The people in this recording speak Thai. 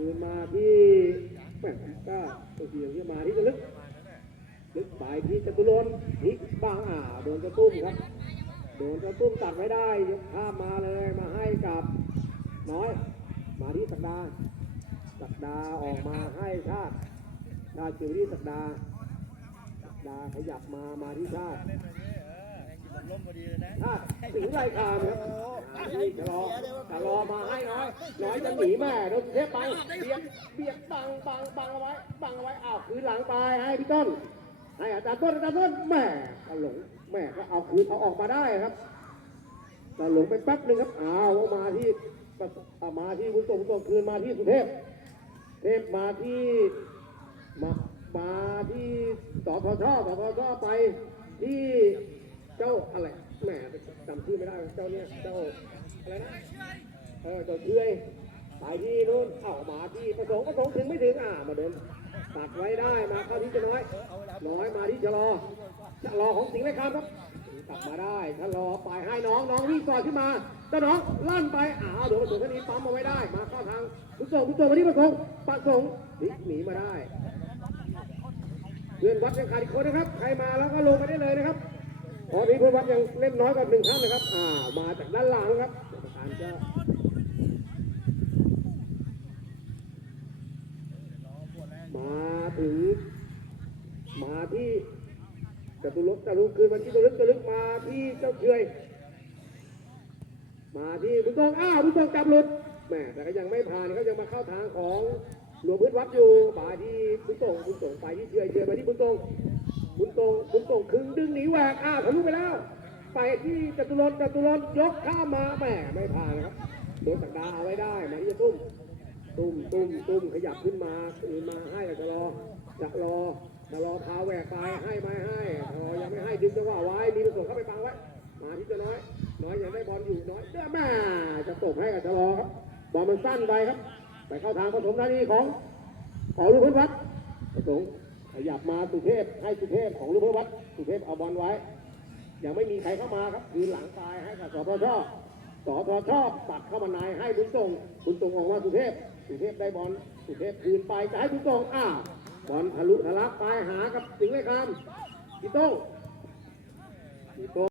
คืนมาที่แม่ก็ตัวเสียงที่มาที่จะลึก ลึกไปที่จตุรนต์พลิกบางอ่าโดนกระตุ้มครับ โดนกระตุ้มตัดไม่ได้ยกข้ามมาเลยมาให้กับน้อย มาที่สักดา สักดาออกมาให้ชาติชาติจิวที่สักดา สักดาขยับมามาที่ชาติลมพอดีเลยนะชาติถึงไรคามครับอ่ รอจะรอมาให้น้อยน้อยจะหนีแม่โดนเทปไปเบียดเบียดบังบังบังเอาไว้บังเอาไว้อ้าวคืนหลังไปให้พี่ต้นให้อาจารย์ต้นอาจารย์ต้นแม่เอาหลงแม่ก็เอาคืนเอาออกมาได้ครับแต่หลงไปแป๊บหนึ่งครับอ้าวมาที่มาที่บุญส่งบุญส่งคืนมาที่สุเทพ เทพมาที่มามาที่สพชสพชไปที่เจ้าอะไรแหมจำชื่อ ไม่ได้เจ้าเนี่ยเจ้าอะไรนะเออเจ้าเชื่อยไปที่นู้นเอ้ามาที่ประสงค์ประสงค์ถึงไม่ถึงอ่ามาเดินตัดไว้ได้มาเข้าที่จะน้อย น้อยมาที่ชะลอชะลอของสิงห์เลยครับครับกลับมาได้ชะลอไปให้น้องน้องวิ่งก่อขึ้นมาเจ้าน้องลั่นไปอ้าวเดี๋ยวประสงค์คนนี้ปั๊มเอาไว้ได้มาเข้าทางบุญส่งบุญส่งมาที่ประสงค์ประสงค์หนีหนีมาได้เพื่อนวัดยังขาดอีกคนนะครับ ใครมาแล้วก็ลงมาได้เลยนะครับ ตอนนี้พื่อนวัดยังเล่นน้อยกว่าหนึ่งท่านนะครับ อ่า มาจากด้านหลังครับประธานจะมาถึง มาที่จตุรกจตุรกคืนวันที่จตุรกจตุรกมาที่เจ้าเชยมาที่บุญทองอ้าวบุญทองจับหลุดแหมแต่ก็ยังไม่ผ่านเขายังมาเข้าทางของหลวงพื้นวัดอยู่มาที่บุญทองบุญทองไปที่เชยเชยมาที่บุญทอง บุญทองบุญทองคึงดึงหนีแหวกอ้าวทะลุไปแล้ว ไปที่จตุรนจตุรนยกข้ามมาแหมไม่ผ่านนะครับโดนสักดาเอาไว้ได้มาที่จะตุ้มตุ้มตุ้มตุ้มขยับขึ้นมาคืนมาให้จะรอจะรอจะรอพาแหวกไปให้ไม่ให้รอยังไม่ให้ดึงจังหวะไว้มีประสบเข้าไปปังไว้มาที่จะน้อย น้อยยังได้บอลอยู่น้อยเด้อแม่จะตกให้กับจะรอครับบอลมันสั้นไปครับไปเข้าทางผสมนาทีของของลูกพุทธวัฒน์ประสงค์ ขยับมาสุเทพให้สุเทพของลูกพุทธวัดสุเทพเอาบอลไว้ ยังไม่มีใครเข้ามาครับคือหลังตายให้กับสพชสพชปัดเข้ามานายให้บุญทรงบุญทรงออกมาสุเทพสุเทพได้บอลสุเทพคืนไปจะให้บุญทรงอ้าบอลทะลุทะลักไปหากับสิงห์เลยคำพี่โต้งพี่โต้